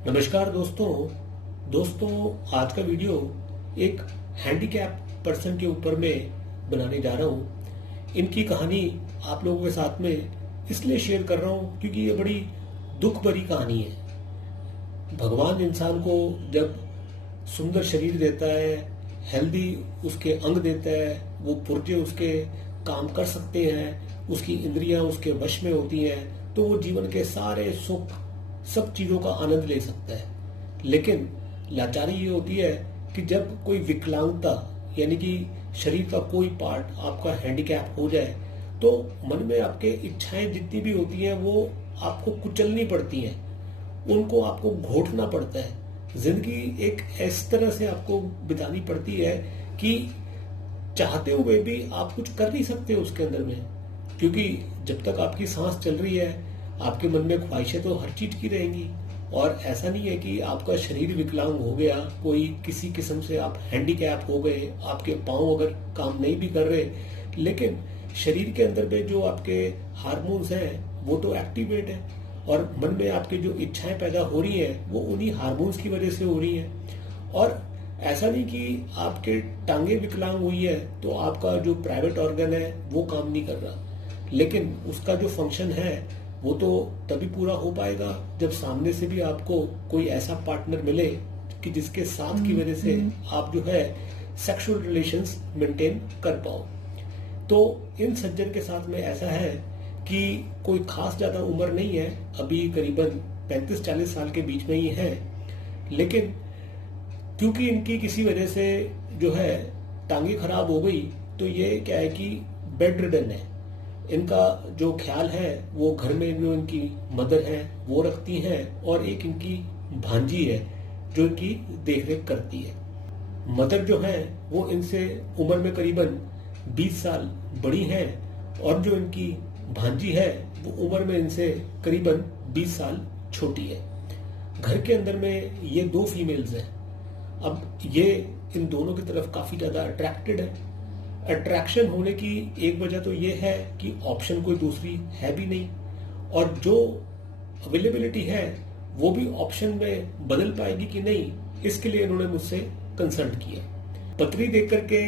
नमस्कार दोस्तों आज का वीडियो एक हैंडीकैप पर्सन के ऊपर मैं बनाने जा रहा हूँ। इनकी कहानी आप लोगों के साथ में इसलिए शेयर कर रहा हूँ क्योंकि ये बड़ी दुख भरी कहानी है। भगवान इंसान को जब सुंदर शरीर देता है, हेल्दी उसके अंग देता है, वो पुर्जे उसके काम कर सकते हैं, उसकी इंद्रियां उसके वश में होती हैं, तो वो जीवन के सारे सुख सब चीजों का आनंद ले सकता है। लेकिन लाचारी ये होती है कि जब कोई विकलांगता यानी कि शरीर का कोई पार्ट आपका हैंडीकैप हो जाए तो मन में आपके इच्छाएं जितनी भी होती हैं वो आपको कुचलनी पड़ती हैं, उनको आपको घोटना पड़ता है। जिंदगी एक इस तरह से आपको बितानी पड़ती है कि चाहते हुए भी आप कुछ कर नहीं सकते उसके अंदर में, क्योंकि जब तक आपकी सांस चल रही है आपके मन में ख्वाहिशें तो हर चीज की रहेंगी। और ऐसा नहीं है कि आपका शरीर विकलांग हो गया, कोई किसी किस्म से आप हैंडीकैप हो गए, आपके पांव अगर काम नहीं भी कर रहे, लेकिन शरीर के अंदर में जो आपके हार्मोन्स हैं वो तो एक्टिवेट है और मन में आपके जो इच्छाएं पैदा हो रही हैं वो उन्हीं हार्मोन्स की वजह से हो रही हैं। और ऐसा नहीं कि आपके टांगे विकलांग हुई है तो आपका जो प्राइवेट ऑर्गन है वो काम नहीं कर रहा, लेकिन उसका जो फंक्शन है वो तो तभी पूरा हो पाएगा जब सामने से भी आपको कोई ऐसा पार्टनर मिले कि जिसके साथ की वजह से आप जो है सेक्सुअल रिलेशंस मेंटेन कर पाओ। तो इन सज्जन के साथ में ऐसा है कि कोई खास ज्यादा उम्र नहीं है, अभी करीबन 35-40 साल के बीच में ही है, लेकिन क्योंकि इनकी किसी वजह से जो है टांगे खराब हो गई तो ये क्या है कि बेड रिडन है। इनका जो ख्याल है वो घर में जो इनकी मदर है वो रखती हैं और एक इनकी भांजी है जो इनकी देखरेख करती है। मदर जो है वो इनसे उम्र में करीबन 20 साल बड़ी हैं और जो इनकी भांजी है वो उम्र में इनसे करीबन 20 साल छोटी है। घर के अंदर में ये 2 फीमेल्स हैं। अब ये इन दोनों की तरफ काफी ज्यादा अट्रैक्टेड है। अट्रैक्शन होने की एक वजह तो ये है कि ऑप्शन कोई दूसरी है भी नहीं, और जो अवेलेबिलिटी है वो भी ऑप्शन में बदल पाएगी कि नहीं, इसके लिए इन्होंने मुझसे कंसल्ट किया। पत्री देख करके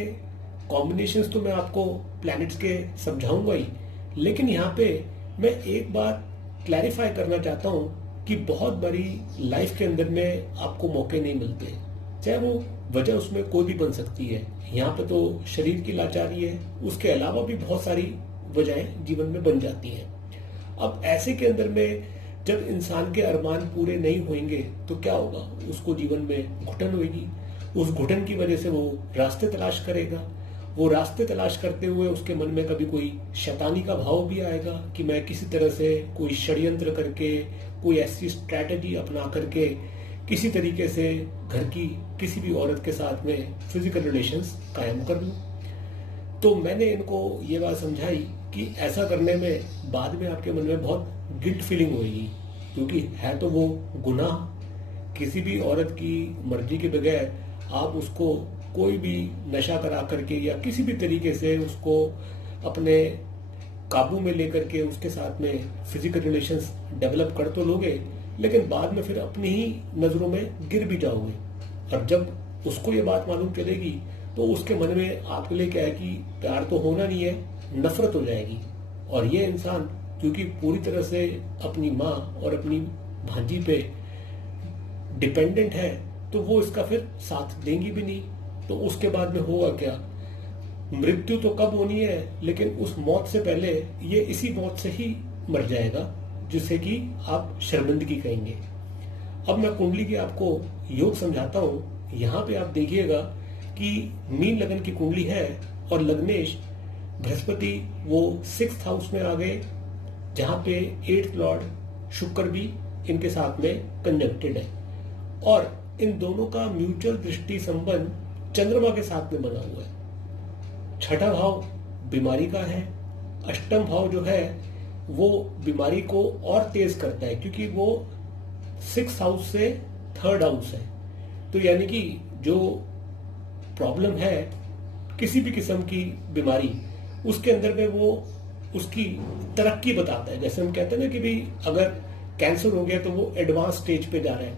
कॉम्बिनेशंस तो मैं आपको प्लैनेट्स के समझाऊंगा ही, लेकिन यहाँ पे मैं एक बात क्लैरिफाई करना चाहता हूँ कि बहुत बड़ी लाइफ के अंदर में आपको मौके नहीं मिलते, चाहे वो वजह उसमें कोई भी बन सकती है। यहाँ पे तो शरीर की लाचारी है, उसके अलावा भी बहुत सारी वजहें जीवन में बन जाती हैं। अब ऐसे के अंदर में जब इंसान के अरमान पूरे नहीं होंगे तो क्या होगा, उसको जीवन में घुटन होगी। उस घुटन की वजह से वो रास्ते तलाश करेगा। वो रास्ते तलाश करते हुए उसके मन में कभी कोई शैतानी का भाव भी आएगा कि मैं किसी तरह से कोई षड्यंत्र करके, कोई ऐसी स्ट्रैटेजी अपना करके किसी तरीके से घर की किसी भी औरत के साथ में फिजिकल रिलेशंस कायम कर लूं। तो मैंने इनको ये बात समझाई कि ऐसा करने में बाद में आपके मन में बहुत गिल्ट फीलिंग होगी, क्योंकि है तो वो गुनाह। किसी भी औरत की मर्जी के बगैर आप उसको कोई भी नशा करा करके या किसी भी तरीके से उसको अपने काबू में लेकर के उसके साथ में फिजिकल रिलेशंस डेवलप कर तो लोगे, लेकिन बाद में फिर अपनी ही नजरों में गिर भी जाओगे। और जब उसको ये बात मालूम चलेगी तो उसके मन में आपके लिए क्या है कि प्यार तो होना नहीं है, नफरत हो जाएगी। और ये इंसान क्योंकि पूरी तरह से अपनी माँ और अपनी भांजी पे डिपेंडेंट है तो वो इसका फिर साथ देंगी भी नहीं। तो उसके बाद में होगा क्या, मृत्यु तो कब होनी है, लेकिन उस मौत से पहले ये इसी मौत से ही मर जाएगा जिससे कि आप शर्मिंदगी कहेंगे। अब मैं कुंडली की आपको योग समझाता हूं। यहाँ पे आप देखिएगा कि मीन लगन की कुंडली है और लग्नेश बृहस्पति वो 6th हाउस में आ गए, जहां पे 8th लॉर्ड शुक्र भी इनके साथ में कंजक्टेड है। और इन दोनों का म्यूचुअल दृष्टि संबंध चंद्रमा के साथ में बना हुआ है। 6ठा भाव बीमारी का है, 8म भाव जो है वो बीमारी को और तेज करता है क्योंकि वो 6th हाउस से 3rd हाउस है। तो यानी कि जो प्रॉब्लम है किसी भी किस्म की बीमारी, उसके अंदर में वो उसकी तरक्की बताता है। जैसे हम कहते हैं ना कि भाई अगर कैंसर हो गया तो वो एडवांस स्टेज पे जा रहा है,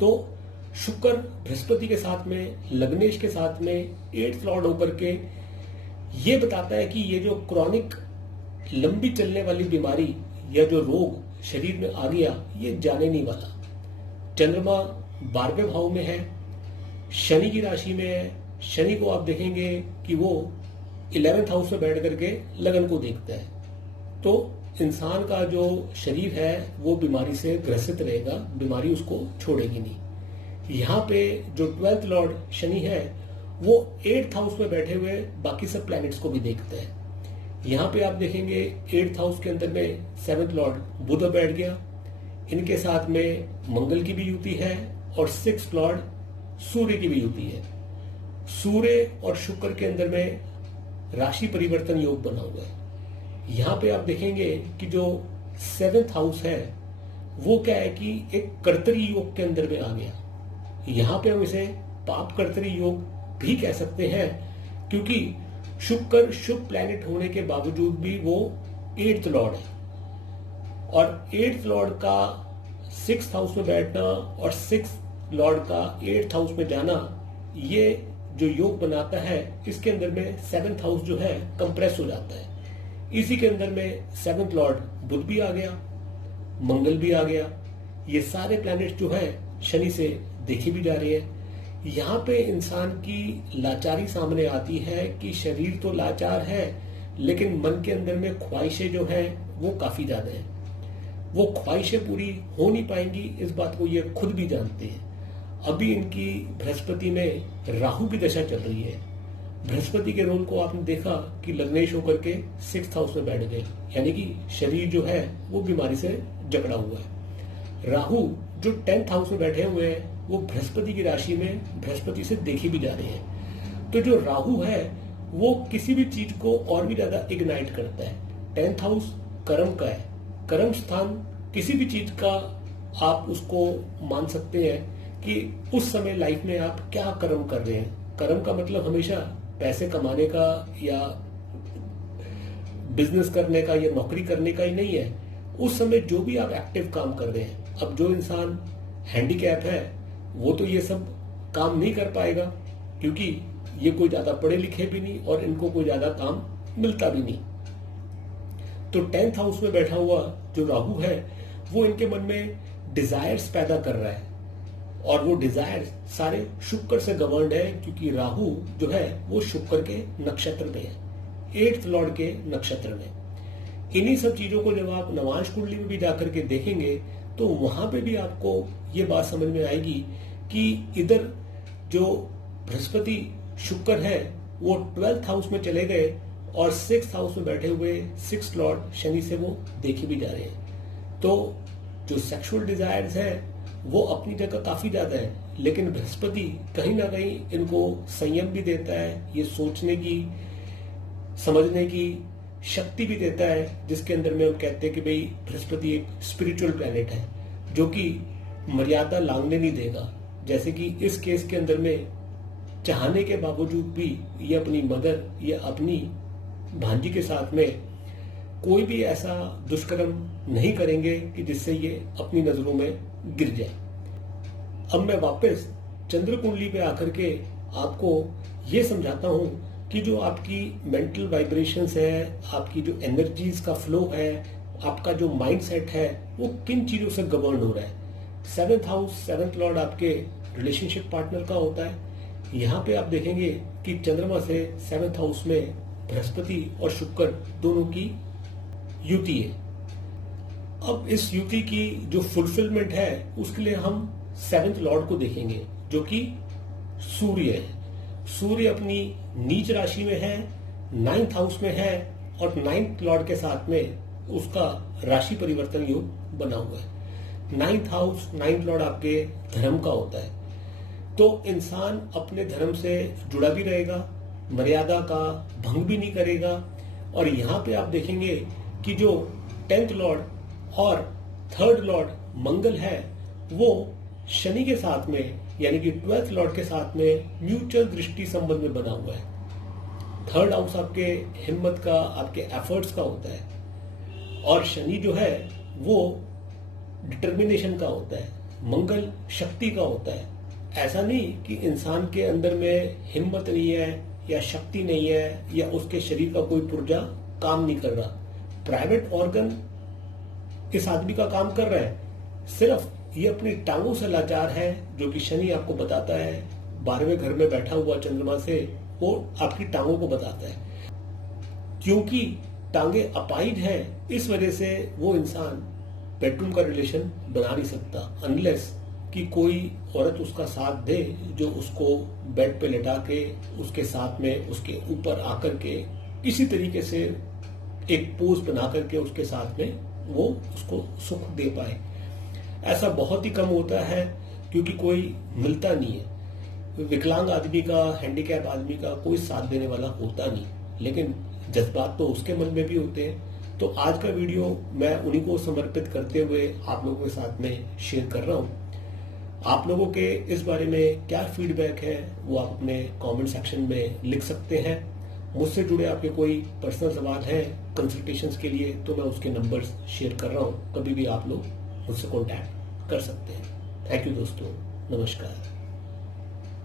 तो शुक्र बृहस्पति के साथ में, लग्नेश के साथ में 8th लॉर्ड होकर के ये बताता है कि ये जो क्रॉनिक लंबी चलने वाली बीमारी या जो रोग शरीर में आ गया, ये जाने नहीं वाला। चंद्रमा 12वें भाव में है, शनि की राशि में है। शनि को आप देखेंगे कि वो 11th हाउस में बैठ करके लगन को देखता है, तो इंसान का जो शरीर है वो बीमारी से ग्रसित रहेगा, बीमारी उसको छोड़ेगी नहीं। यहाँ पे जो 12th लॉर्ड शनि है वो 8th हाउस में बैठे हुए बाकी सब प्लैनेट्स को भी देखते हैं। यहाँ पे आप देखेंगे 8th हाउस के अंदर में 7th लॉर्ड बुध बैठ गया, इनके साथ में मंगल की भी युति है और 6th लॉर्ड सूर्य की भी युति है। सूर्य और शुक्र के अंदर में राशि परिवर्तन योग बना हुआ है। यहाँ पे आप देखेंगे कि जो 7th हाउस है वो क्या है कि एक कर्तरी योग के अंदर में आ गया। यहाँ पे हम इसे पाप कर्तरी योग भी कह सकते हैं, क्योंकि शुक्र शुभ प्लैनेट होने के बावजूद भी वो 8th लॉर्ड है, और 8th लॉर्ड का 6th हाउस में बैठना और 6th लॉर्ड का 8th हाउस में जाना, ये जो योग बनाता है इसके अंदर में 7th हाउस जो है कंप्रेस हो जाता है। इसी के अंदर में 7th लॉर्ड बुध भी आ गया, मंगल भी आ गया। ये सारे प्लैनेट्स जो है शनि से देखे भी जा रहे हैं। यहाँ पे इंसान की लाचारी सामने आती है कि शरीर तो लाचार है, लेकिन मन के अंदर में ख्वाहिशें जो है वो काफी ज्यादा है। वो ख्वाहिशें पूरी हो नहीं पाएंगी, इस बात को ये खुद भी जानते हैं। अभी इनकी बृहस्पति में राहु की दशा चल रही है। बृहस्पति के रोल को आपने देखा कि लग्नेश होकर के 6th हाउस में बैठ गए, यानी कि शरीर जो है वो बीमारी से जकड़ा हुआ है। राहु जो 10th हाउस में बैठे हुए हैं वो बृहस्पति की राशि में बृहस्पति से देखे भी जा रहे हैं। तो जो राहु है वो किसी भी चीज को और भी ज्यादा इग्नाइट करता है। 10th हाउस कर्म का है, कर्म स्थान किसी भी चीज का आप उसको मान सकते हैं कि उस समय लाइफ में आप क्या कर्म कर रहे हैं। कर्म का मतलब हमेशा पैसे कमाने का या बिजनेस करने का या नौकरी करने का ही नहीं है। उस समय जो भी आप एक्टिव काम कर रहे हैं, अब जो इंसान हैंडीकैप है वो तो ये सब काम नहीं कर पाएगा, क्योंकि ये कोई ज्यादा पढ़े लिखे भी नहीं और इनको कोई ज्यादा काम मिलता भी नहीं। तो 10th हाउस में बैठा हुआ जो राहु है वो इनके मन में डिजायर्स पैदा कर रहा है, और वो डिजायर सारे शुक्र से गवर्नड है, क्योंकि राहु जो है वो शुक्र के नक्षत्र में है, 8th लॉर्ड के नक्षत्र में। इन्हीं सब चीजों को जब आप नवांश कुंडली में भी जाकर के देखेंगे तो वहां पे भी आपको ये बात समझ में आएगी कि इधर जो बृहस्पति शुक्र है वो 12th हाउस में चले गए और 6th हाउस में बैठे हुए 6th लॉर्ड शनि से वो देखे भी जा रहे हैं। तो जो सेक्सुअल डिजायर्स है वो अपनी जगह काफी ज्यादा है, लेकिन बृहस्पति कहीं ना कहीं इनको संयम भी देता है, ये सोचने की समझने की शक्ति भी देता है, जिसके अंदर में हम कहते हैं कि भाई बृहस्पति एक स्पिरिचुअल प्लैनेट है जो कि मर्यादा लांघने नहीं देगा। जैसे कि इस केस के अंदर में चाहने के बावजूद भी ये अपनी मदर या अपनी भांजी के साथ में कोई भी ऐसा दुष्कर्म नहीं करेंगे कि जिससे ये अपनी नजरों में गिर जाए। अब मैं वापस चंद्र कुंडली पे आकर के आपको ये समझाता हूं कि जो आपकी मेंटल वाइब्रेशंस है, आपकी जो एनर्जीज का फ्लो है, आपका जो माइंडसेट है, वो किन चीजों से गवर्न हो रहा है। 7th हाउस 7th लॉर्ड आपके रिलेशनशिप पार्टनर का होता है। यहाँ पे आप देखेंगे कि चंद्रमा से 7th हाउस में बृहस्पति और शुक्र दोनों की युति है। अब इस युति की जो फुलफिलमेंट है उसके लिए हम 7th लॉर्ड को देखेंगे, जो कि सूर्य है। सूर्य अपनी नीच राशि में है, 9th हाउस में है, और 9th लॉर्ड के साथ में उसका राशि परिवर्तन योग बना हुआ है। 9th हाउस 9th लॉर्ड आपके धर्म का होता है, तो इंसान अपने धर्म से जुड़ा भी रहेगा, मर्यादा का भंग भी नहीं करेगा। और यहाँ पे आप देखेंगे कि जो 10th लॉर्ड और 3rd लॉर्ड मंगल है वो शनि के साथ में यानी कि 12th लॉर्ड के साथ में म्यूचुअल दृष्टि संबंध में बना हुआ है। 3rd हाउस आपके हिम्मत का, आपके एफर्ट्स का होता है, और शनि जो है वो डिटर्मिनेशन का होता है, मंगल शक्ति का होता है। ऐसा नहीं कि इंसान के अंदर में हिम्मत नहीं है या शक्ति नहीं है या उसके शरीर का कोई पुर्जा काम नहीं कर रहा। प्राइवेट ऑर्गन इस आदमी का काम कर रहा है, सिर्फ ये अपनी टांगों से लाचार है, जो कि शनि आपको बताता है। 12वें घर में बैठा हुआ चंद्रमा से वो आपकी टांगों को बताता है। क्योंकि टांगे अपाइज हैं, इस वजह से वो इंसान बेडरूम का रिलेशन बना नहीं सकता, अनलेस कि कोई औरत उसका साथ दे, जो उसको बेड पे लेटा के उसके साथ में उसके ऊपर आकर के किसी तरीके से एक पोज बना करके उसके साथ में वो उसको सुख दे पाए। ऐसा बहुत ही कम होता है, क्योंकि कोई मिलता नहीं है। विकलांग आदमी का, हैंडीकैप आदमी का कोई साथ देने वाला होता नहीं, लेकिन जज्बात तो उसके मन में भी होते हैं। तो आज का वीडियो मैं उन्हीं को समर्पित करते हुए आप लोगों के साथ में शेयर कर रहा हूं। आप लोगों के इस बारे में क्या फीडबैक है वो आप अपने कमेंट सेक्शन में लिख सकते हैं। मुझसे जुड़े आपके कोई पर्सनल सवाल हैं कंसल्टेशंस के लिए, तो मैं उसके नंबर्स शेयर कर रहा हूं, कभी भी आप लोग मुझसे कॉन्टैक्ट कर सकते हैं। थैंक यू दोस्तों, नमस्कार।